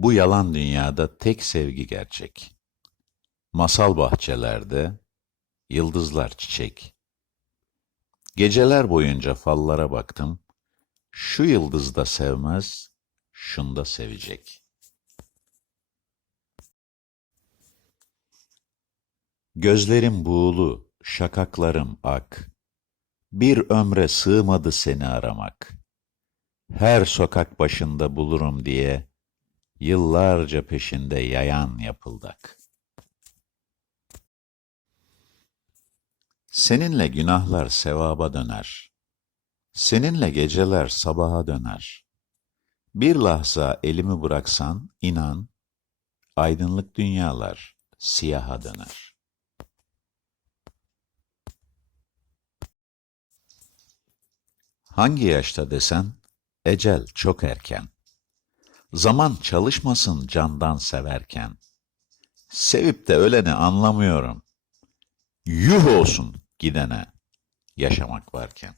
Bu yalan dünyada tek sevgi gerçek. Masal bahçelerde yıldızlar çiçek. Geceler boyunca fallara baktım. Şu yıldızda sevmez, şunda sevecek. Gözlerim buğulu, şakaklarım ak. Bir ömre sığmadı seni aramak. Her sokak başında bulurum diye yıllarca peşinde yayan yapıldak. Seninle günahlar sevaba döner. Seninle geceler sabaha döner. Bir lahza elimi bıraksan inan aydınlık dünyalar siyaha döner. Hangi yaşta desen ecel çok erken. Zaman çalışmasın candan severken. Sevip de öleni anlamıyorum. Yuh olsun gidene yaşamak varken.